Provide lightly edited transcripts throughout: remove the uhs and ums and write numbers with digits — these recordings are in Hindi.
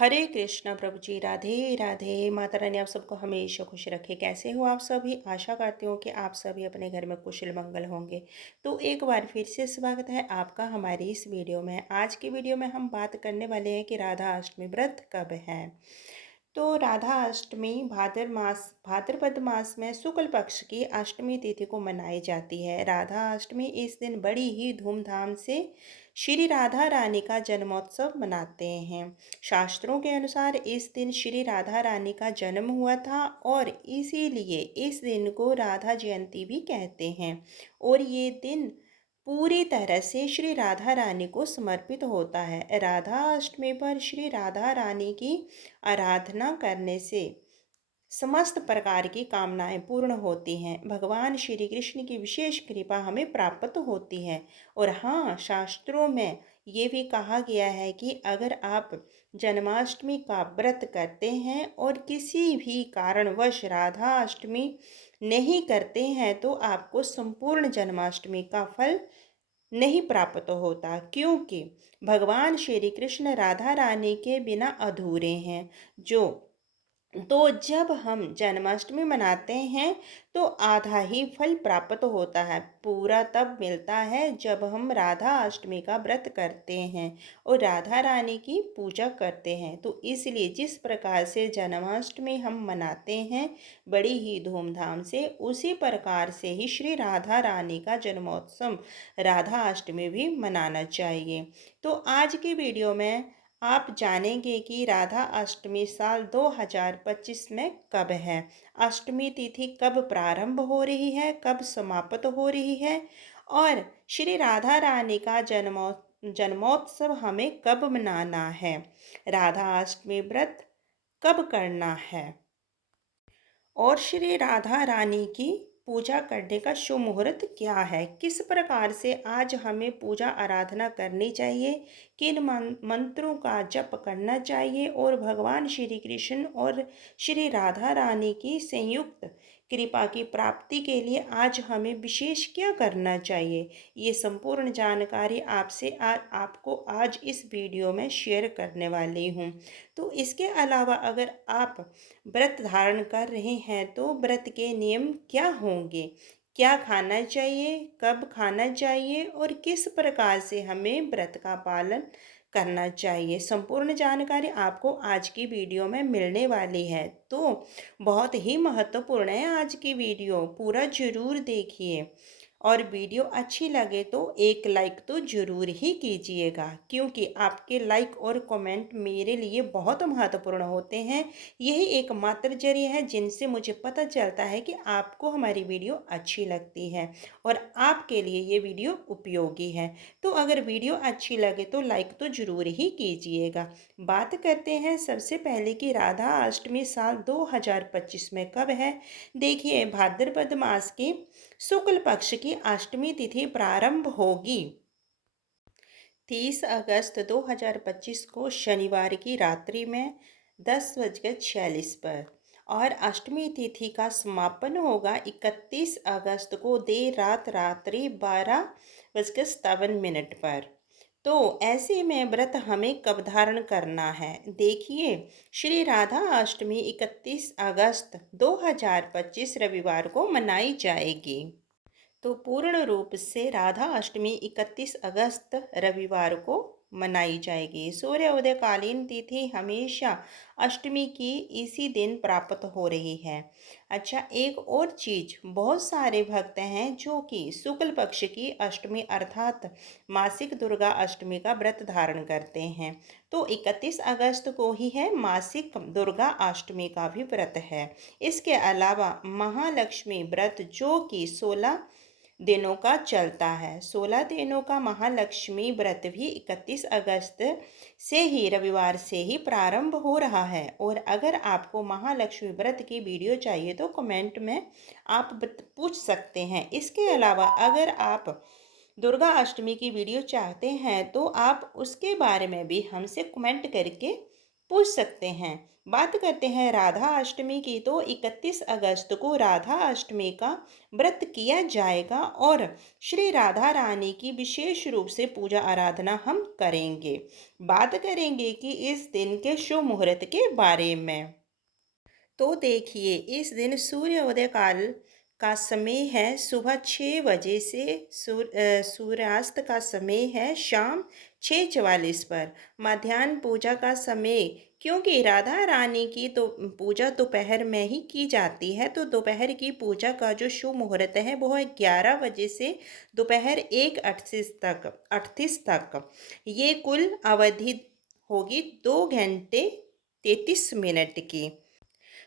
हरे कृष्णा प्रभु जी। राधे राधे। माता रानी आप सबको हमेशा खुश रखे। कैसे हो आप सभी? आशा करती हूँ कि आप सभी अपने घर में कुशल मंगल होंगे। तो एक बार फिर से स्वागत है आपका हमारी इस वीडियो में। आज की वीडियो में हम बात करने वाले हैं कि राधा अष्टमी व्रत कब है। तो राधा अष्टमी भाद्रपद मास में शुक्ल पक्ष की अष्टमी तिथि को मनाई जाती है। राधा अष्टमी इस दिन बड़ी ही धूमधाम से श्री राधा रानी का जन्मोत्सव मनाते हैं। शास्त्रों के अनुसार इस दिन श्री राधा रानी का जन्म हुआ था और इसीलिए इस दिन को राधा जयंती भी कहते हैं। और ये दिन पूरी तरह से श्री राधा रानी को समर्पित होता है। राधा अष्टमी पर श्री राधा रानी की आराधना करने से समस्त प्रकार की कामनाएं पूर्ण होती हैं। भगवान श्री कृष्ण की विशेष कृपा हमें प्राप्त होती है। और हाँ, शास्त्रों में ये भी कहा गया है कि अगर आप जन्माष्टमी का व्रत करते हैं और किसी भी कारणवश राधा अष्टमी नहीं करते हैं तो आपको संपूर्ण जन्माष्टमी का फल नहीं प्राप्त होता, क्योंकि भगवान श्री कृष्ण राधा रानी के बिना अधूरे हैं। जो तो जब हम जन्माष्टमी मनाते हैं तो आधा ही फल प्राप्त होता है। पूरा तब मिलता है जब हम राधा अष्टमी का व्रत करते हैं और राधा रानी की पूजा करते हैं। तो इसलिए जिस प्रकार से जन्माष्टमी हम मनाते हैं बड़ी ही धूमधाम से, उसी प्रकार से ही श्री राधा रानी का जन्मोत्सव राधा अष्टमी भी मनाना चाहिए। तो आज की वीडियो में आप जानेंगे कि राधा अष्टमी साल 2025 में कब है, अष्टमी तिथि कब प्रारंभ हो रही है, कब समाप्त हो रही है और श्री राधा रानी का जन्मोत्सव हमें कब मनाना है, राधा अष्टमी व्रत कब करना है और श्री राधा रानी की पूजा करने का शुभ मुहूर्त क्या है, किस प्रकार से आज हमें पूजा आराधना करनी चाहिए, किन मंत्रों का जप करना चाहिए और भगवान श्री कृष्ण और श्री राधा रानी की संयुक्त कृपा की प्राप्ति के लिए आज हमें विशेष क्या करना चाहिए, ये संपूर्ण जानकारी आपको आज इस वीडियो में शेयर करने वाली हूँ। तो इसके अलावा अगर आप व्रत धारण कर रहे हैं तो व्रत के नियम क्या होंगे, क्या खाना चाहिए, कब खाना चाहिए और किस प्रकार से हमें व्रत का पालन करना चाहिए, संपूर्ण जानकारी आपको आज की वीडियो में मिलने वाली है। तो बहुत ही महत्वपूर्ण है आज की वीडियो, पूरा जरूर देखिए और वीडियो अच्छी लगे तो एक लाइक तो ज़रूर ही कीजिएगा, क्योंकि आपके लाइक और कमेंट मेरे लिए बहुत महत्वपूर्ण होते हैं। यही एकमात्र जरिए है जिनसे मुझे पता चलता है कि आपको हमारी वीडियो अच्छी लगती है और आपके लिए ये वीडियो उपयोगी है। तो अगर वीडियो अच्छी लगे तो लाइक तो ज़रूर ही कीजिएगा। बात करते हैं सबसे पहले कि राधा अष्टमी साल 2025 में कब है। देखिए, भाद्रपद मास के शुक्ल पक्ष की अष्टमी तिथि प्रारंभ होगी 30 अगस्त 2025 को शनिवार की रात्रि में 10:46 पर और अष्टमी तिथि का समापन होगा 31 अगस्त को देर रात रात्रि 12:57 पर। तो ऐसे में व्रत हमें कब धारण करना है, देखिए, श्री राधा अष्टमी 31 अगस्त 2025 रविवार को मनाई जाएगी। तो पूर्ण रूप से राधा अष्टमी 31 अगस्त रविवार को मनाई जाएगी। सूर्योदय कालीन तिथि हमेशा अष्टमी की इसी दिन प्राप्त हो रही है। अच्छा, एक और चीज, बहुत सारे भक्त हैं जो कि शुक्ल पक्ष की अष्टमी अर्थात मासिक दुर्गा अष्टमी का व्रत धारण करते हैं। तो 31 अगस्त को ही है मासिक दुर्गा अष्टमी का भी व्रत है। इसके अलावा महालक्ष्मी व्रत जो कि 16 दिनों का चलता है। 16 दिनों का महालक्ष्मी व्रत भी 31 अगस्त से ही रविवार से ही प्रारंभ हो रहा है। और अगर आपको महालक्ष्मी व्रत की वीडियो चाहिए तो कमेंट में आप पूछ सकते हैं। इसके अलावा अगर आप दुर्गा अष्टमी की वीडियो चाहते हैं तो आप उसके बारे में भी हमसे कमेंट करके पूछ सकते हैं। बात करते हैं राधा अष्टमी की, तो 31 अगस्त को राधा अष्टमी का व्रत किया जाएगा और श्री राधा रानी की विशेष रूप से पूजा आराधना हम करेंगे। बात करेंगे कि इस दिन के शुभ मुहूर्त के बारे में। तो देखिए, इस दिन सूर्योदय काल का समय है सुबह 6 बजे से सूर्यास्त का समय है शाम 6:44 पर। मध्याह्न पूजा का समय, क्योंकि राधा रानी की तो पूजा दोपहर में ही की जाती है, तो दोपहर की पूजा का जो शुभ मुहूर्त है वो है 11 बजे से दोपहर 1:38 तक। ये कुल अवधि होगी 2 घंटे 33 मिनट की।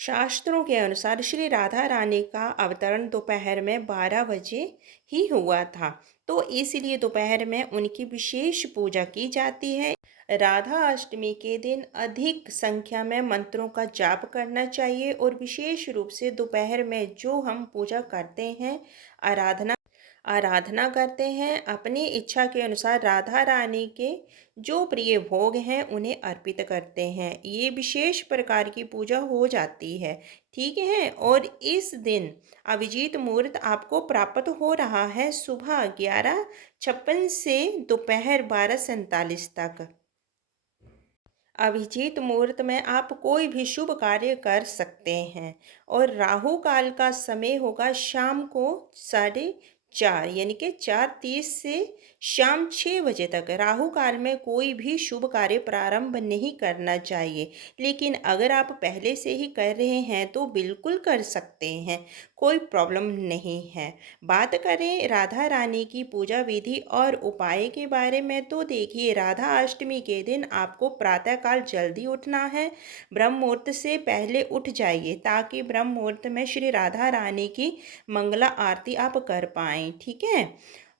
शास्त्रों के अनुसार श्री राधा रानी का अवतरण दोपहर में 12 बजे ही हुआ था, तो इसलिए दोपहर में उनकी विशेष पूजा की जाती है। राधा अष्टमी के दिन अधिक संख्या में मंत्रों का जाप करना चाहिए और विशेष रूप से दोपहर में जो हम पूजा करते हैं, आराधना आराधना करते हैं, अपनी इच्छा के अनुसार राधा रानी के जो प्रिय भोग हैं उन्हें अर्पित करते हैं। ये विशेष प्रकार की पूजा हो जाती है। ठीक है, और इस दिन अभिजीत मुहूर्त आपको प्राप्त हो रहा है सुबह 11:56 से दोपहर 12:47 तक। अभिजीत मुहूर्त में आप कोई भी शुभ कार्य कर सकते हैं और राहु काल का समय होगा शाम को 4:30, यानी कि 4:30 से शाम 6 बजे तक। राहु काल में कोई भी शुभ कार्य प्रारंभ नहीं करना चाहिए, लेकिन अगर आप पहले से ही कर रहे हैं तो बिल्कुल कर सकते हैं, कोई प्रॉब्लम नहीं है। बात करें राधा रानी की पूजा विधि और उपाय के बारे में, तो देखिए, राधा अष्टमी के दिन आपको प्रातःकाल जल्दी उठना है। ब्रह्म मुहूर्त से पहले उठ जाइए ताकि ब्रह्म मुहूर्त में श्री राधा रानी की मंगला आरती आप कर पाएँ। ठीक है,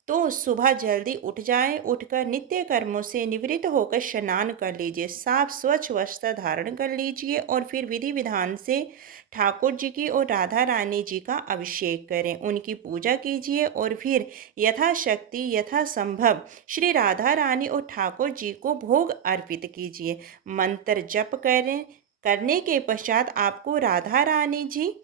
तो सुबह जल्दी उठ जाएं। उठकर नित्य कर्मों से निवृत्त होकर स्नान कर लीजिए, साफ स्वच्छ वस्त्र धारण कर लीजिए और फिर विधि विधान से ठाकुर जी की और राधा रानी जी का अभिषेक करें, उनकी पूजा कीजिए और फिर यथाशक्ति यथासंभव श्री राधा रानी और ठाकुर जी को भोग अर्पित कीजिए। मंत्र जप करें। करने के पश्चात आपको राधा रानी जी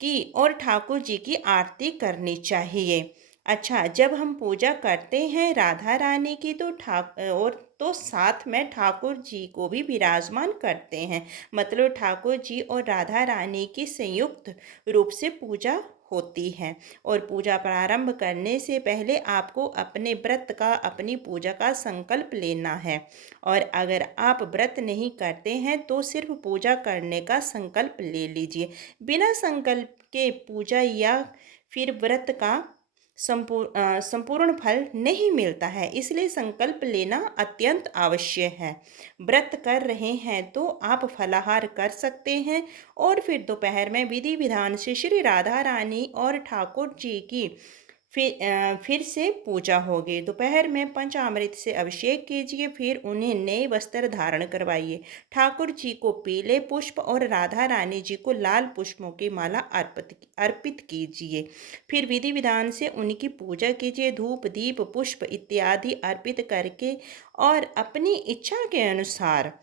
की और ठाकुर जी की आरती करनी चाहिए। अच्छा, जब हम पूजा करते हैं राधा रानी की तो साथ में ठाकुर जी को भी विराजमान करते हैं, मतलब ठाकुर जी और राधा रानी की संयुक्त रूप से पूजा होती है। और पूजा प्रारंभ करने से पहले आपको अपने व्रत का, अपनी पूजा का संकल्प लेना है। और अगर आप व्रत नहीं करते हैं तो सिर्फ पूजा करने का संकल्प ले लीजिए। बिना संकल्प के पूजा या फिर व्रत का संपूर्ण फल नहीं मिलता है, इसलिए संकल्प लेना अत्यंत आवश्यक है। व्रत कर रहे हैं तो आप फलाहार कर सकते हैं और फिर दोपहर में विधि विधान से श्री राधा रानी और ठाकुर जी की फिर से पूजा होगी। दोपहर में पंचामृत से अभिषेक कीजिए, फिर उन्हें नए वस्त्र धारण करवाइए। ठाकुर जी को पीले पुष्प और राधा रानी जी को लाल पुष्पों की माला अर्पित कीजिए। फिर विधि विधान से उनकी पूजा कीजिए, धूप दीप पुष्प इत्यादि अर्पित करके, और अपनी इच्छा के अनुसार,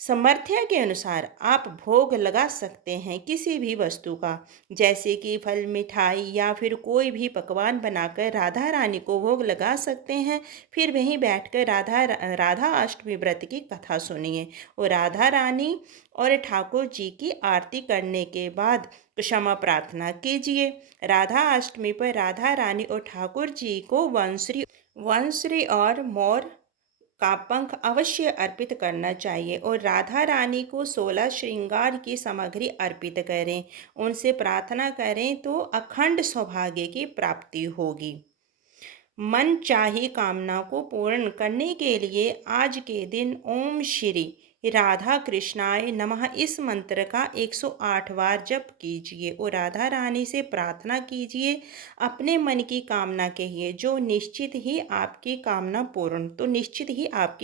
सामर्थ्य के अनुसार आप भोग लगा सकते हैं किसी भी वस्तु का, जैसे कि फल मिठाई या फिर कोई भी पकवान बनाकर राधा रानी को भोग लगा सकते हैं। फिर वहीं बैठकर राधा अष्टमी व्रत की कथा सुनिए और राधा रानी और ठाकुर जी की आरती करने के बाद क्षमा प्रार्थना कीजिए। राधा अष्टमी पर राधा रानी और ठाकुर जी को वंश्री और मोर का पंख अवश्य अर्पित करना चाहिए और राधा रानी को 16 श्रृंगार की सामग्री अर्पित करें। उनसे प्रार्थना करें तो अखंड सौभाग्य की प्राप्ति होगी। मन चाही कामना को पूर्ण करने के लिए आज के दिन ओम श्री राधा कृष्णाय नमः इस मंत्र का 108 बार जप कीजिए और राधा रानी से प्रार्थना कीजिए। अपने मन की कामना कहिए, जो निश्चित ही आपकी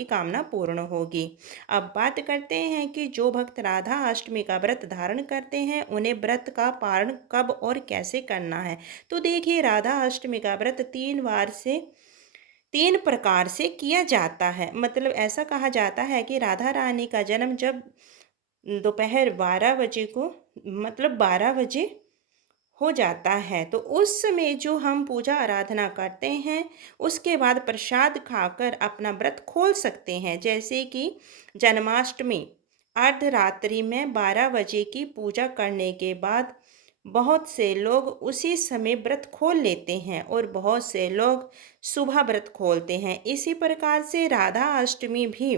कामना पूर्ण होगी। अब बात करते हैं कि जो भक्त राधा अष्टमी का व्रत धारण करते हैं उन्हें व्रत का पारण कब और कैसे करना है। तो देखिए, राधा अष्टमी का व्रत 3 बार से 3 प्रकार से किया जाता है। मतलब ऐसा कहा जाता है कि राधा रानी का जन्म जब दोपहर 12 बजे को, मतलब 12 बजे हो जाता है, तो उस समय जो हम पूजा आराधना करते हैं, उसके बाद प्रसाद खाकर अपना व्रत खोल सकते हैं। जैसे कि जन्माष्टमी, अर्धरात्रि में 12 बजे की पूजा करने के बाद बहुत से लोग उसी समय व्रत खोल लेते हैं और बहुत से लोग सुबह व्रत खोलते हैं। इसी प्रकार से राधा अष्टमी भी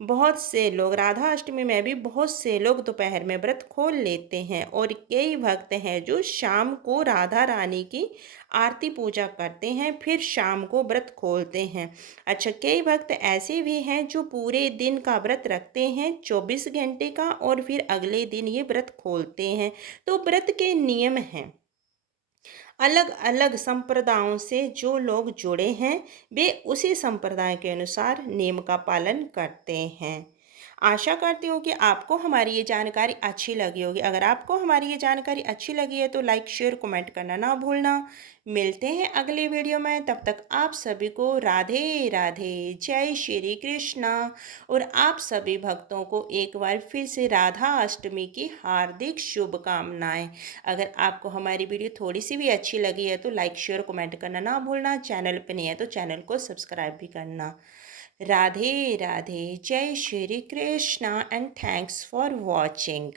बहुत से लोग, राधा अष्टमी में भी बहुत से लोग दोपहर में व्रत खोल लेते हैं और कई भक्त हैं जो शाम को राधा रानी की आरती पूजा करते हैं, फिर शाम को व्रत खोलते हैं। अच्छा, कई भक्त ऐसे भी हैं जो पूरे दिन का व्रत रखते हैं, 24 घंटे का, और फिर अगले दिन ये व्रत खोलते हैं। तो व्रत के नियम हैं। अलग अलग संप्रदायों से जो लोग जुड़े हैं, वे उसी संप्रदाय के अनुसार नियम का पालन करते हैं। आशा करती हूँ कि आपको हमारी ये जानकारी अच्छी लगी होगी। अगर आपको हमारी ये जानकारी अच्छी लगी है तो लाइक शेयर कमेंट करना ना भूलना। मिलते हैं अगले वीडियो में, तब तक आप सभी को राधे राधे, जय श्री कृष्णा। और आप सभी भक्तों को एक बार फिर से राधा अष्टमी की हार्दिक शुभकामनाएं। अगर आपको हमारी वीडियो थोड़ी सी भी अच्छी लगी है तो लाइक शेयर कमेंट करना ना भूलना। चैनल पर नहीं है तो चैनल को सब्सक्राइब भी करना। राधे राधे, जय Shri Krishna and thanks for watching.